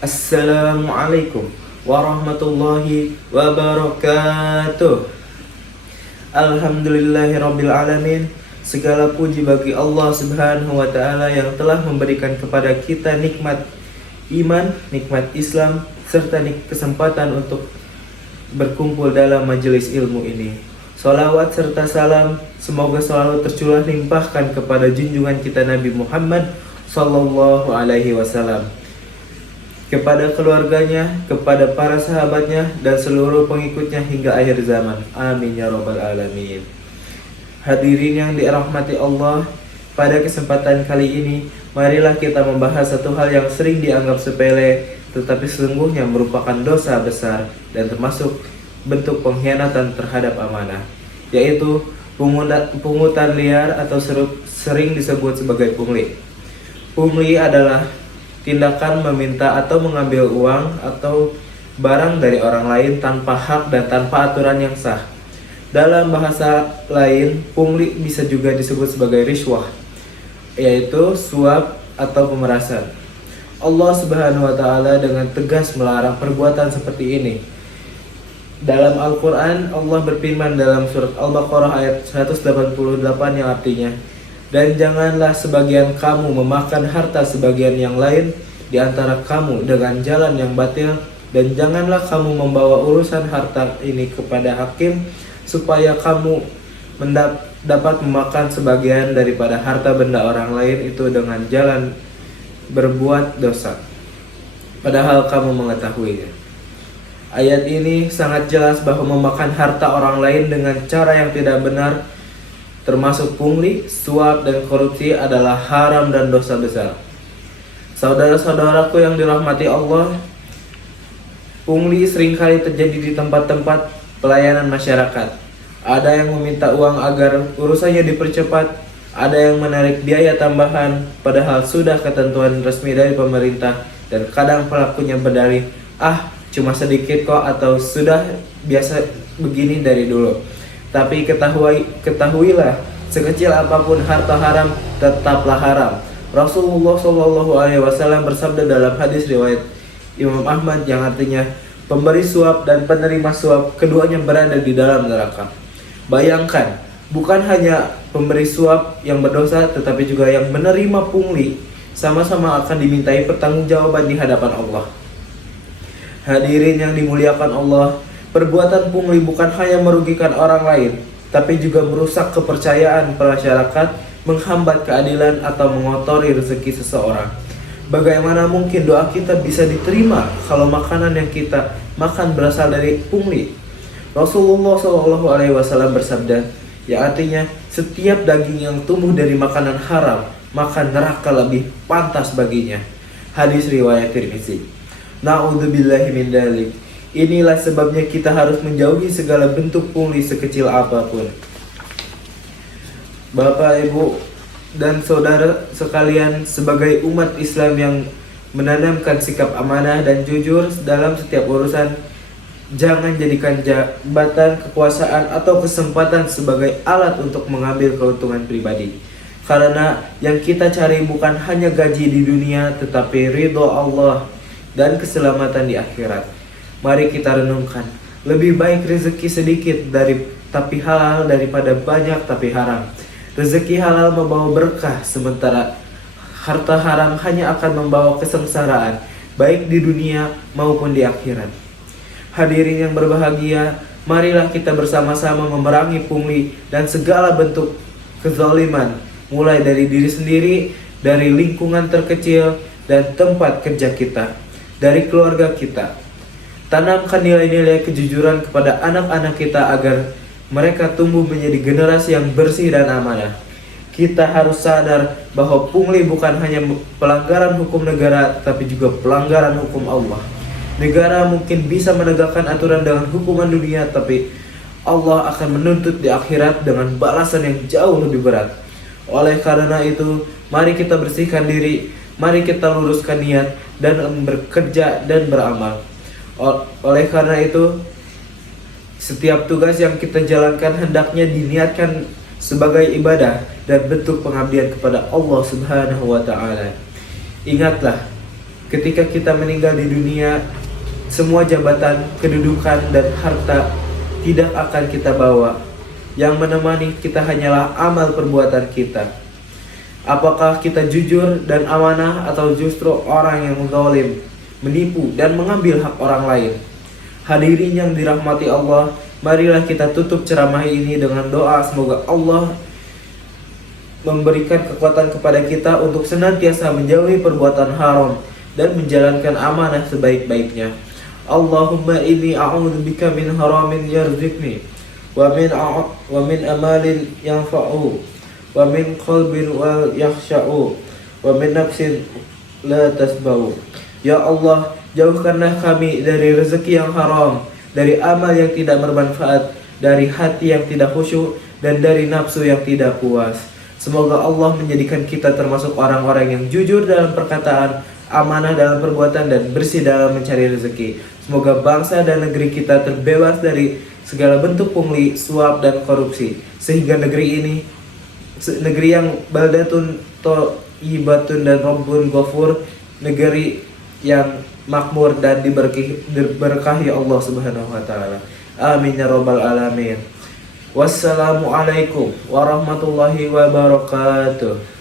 Assalamualaikum warahmatullahi wabarakatuh. Alhamdulillahirabbil alamin. Segala puji bagi Allah Subhanahu wa taala yang telah memberikan kepada kita nikmat iman, nikmat Islam, serta kesempatan untuk berkumpul dalam majelis ilmu ini. Salawat serta salam semoga selalu tercurah limpahkan kepada junjungan kita Nabi Muhammad sallallahu alaihi wasallam, kepada keluarganya, kepada para sahabatnya, dan seluruh pengikutnya hingga akhir zaman. Amin ya rabbal alamin. Hadirin yang dirahmati Allah, pada kesempatan kali ini marilah kita membahas satu hal yang sering dianggap sepele, tetapi sesungguhnya merupakan dosa besar dan termasuk bentuk pengkhianatan terhadap amanah, yaitu pungutan liar atau sering disebut sebagai pungli. Pungli adalah tindakan meminta atau mengambil uang atau barang dari orang lain tanpa hak dan tanpa aturan yang sah. Dalam bahasa lain, pungli bisa juga disebut sebagai rishwah, yaitu suap atau pemerasan. Allah Subhanahu wa taala dengan tegas melarang perbuatan seperti ini. Dalam Al-Quran, Allah berfirman dalam surat Al-Baqarah ayat 188 yang artinya, "Dan janganlah sebagian kamu memakan harta sebagian yang lain di antara kamu dengan jalan yang batil, dan janganlah kamu membawa urusan harta ini kepada hakim supaya kamu dapat memakan sebagian daripada harta benda orang lain itu dengan jalan berbuat dosa, padahal kamu mengetahuinya." Ayat ini sangat jelas bahwa memakan harta orang lain dengan cara yang tidak benar, termasuk pungli, suap, dan korupsi adalah haram dan dosa besar. Saudara-saudaraku yang dirahmati Allah, pungli seringkali terjadi di tempat-tempat pelayanan masyarakat. Ada yang meminta uang agar urusannya dipercepat, ada yang menarik biaya tambahan padahal sudah ketentuan resmi dari pemerintah, dan kadang pelakunya berdalih, cuma sedikit kok, atau sudah biasa begini dari dulu. Tapi ketahuilah, sekecil apapun harta haram tetaplah haram. Rasulullah Shallallahu Alaihi Wasallam bersabda dalam hadis riwayat Imam Ahmad yang artinya, pemberi suap dan penerima suap keduanya berada di dalam neraka. Bayangkan, bukan hanya pemberi suap yang berdosa, tetapi juga yang menerima pungli sama-sama akan dimintai pertanggungjawaban di hadapan Allah. Hadirin yang dimuliakan Allah, perbuatan pungli bukan hanya merugikan orang lain, tapi juga merusak kepercayaan masyarakat, menghambat keadilan, atau mengotori rezeki seseorang. Bagaimana mungkin doa kita bisa diterima kalau makanan yang kita makan berasal dari pungli? Rasulullah SAW bersabda, yang artinya setiap daging yang tumbuh dari makanan haram, maka neraka lebih pantas baginya. Hadis riwayat Tirmizi. Na'udzubillahi min dzalik. Inilah sebabnya kita harus menjauhi segala bentuk pungli sekecil apapun. Bapak, Ibu, dan saudara sekalian, sebagai umat Islam yang menanamkan sikap amanah dan jujur dalam setiap urusan, jangan jadikan jabatan, kekuasaan, atau kesempatan sebagai alat untuk mengambil keuntungan pribadi. Karena yang kita cari bukan hanya gaji di dunia, tetapi ridho Allah dan keselamatan di akhirat. Mari kita renungkan, lebih baik rezeki sedikit tapi halal daripada banyak tapi haram. Rezeki halal membawa berkah, sementara harta haram hanya akan membawa kesengsaraan, baik di dunia maupun di akhirat. Hadirin yang berbahagia, marilah kita bersama-sama memerangi pungli dan segala bentuk kezaliman, mulai dari diri sendiri, dari lingkungan terkecil dan tempat kerja kita, dari keluarga kita. Tanamkan nilai-nilai kejujuran kepada anak-anak kita agar mereka tumbuh menjadi generasi yang bersih dan amanah. Kita harus sadar bahwa pungli bukan hanya pelanggaran hukum negara, tapi juga pelanggaran hukum Allah. Negara mungkin bisa menegakkan aturan dengan hukuman dunia, tapi Allah akan menuntut di akhirat dengan balasan yang jauh lebih berat. Oleh karena itu, mari kita bersihkan diri, mari kita luruskan niat dan bekerja dan beramal. Oleh karena itu, setiap tugas yang kita jalankan hendaknya diniatkan sebagai ibadah dan bentuk pengabdian kepada Allah Subhanahu wa taala. Ingatlah Ketika kita meninggal di dunia, semua jabatan, kedudukan, dan harta tidak akan kita bawa. Yang menemani kita hanyalah amal perbuatan kita. Apakah kita jujur dan amanah atau justru orang yang zalim, menipu dan mengambil hak orang lain? Hadirin yang dirahmati Allah, marilah kita tutup ceramah ini dengan doa semoga Allah memberikan kekuatan kepada kita untuk senantiasa menjauhi perbuatan haram dan menjalankan amanah sebaik-baiknya. Allahumma inni a'udzubika min haramin yarzuqni wa min amalin yanfa'u wa min qalbin wal yakhsha'u wa min nafsin la tasba'u. Ya Allah, jauhkanlah kami dari rezeki yang haram, dari amal yang tidak bermanfaat, dari hati yang tidak khusyuk, dan dari nafsu yang tidak puas. Semoga Allah menjadikan kita termasuk orang-orang yang jujur dalam perkataan, amanah dalam perbuatan, dan bersih dalam mencari rezeki. Semoga bangsa dan negeri kita terbebas dari segala bentuk pungli, suap, dan korupsi, sehingga negeri yang baldatun thayyibatun dan rabbun ghafur, negeri yang makmur dan diberkahi Allah Subhanahu wa taala. Amin ya rabbal alamin. Wassalamualaikum warahmatullahi wabarakatuh.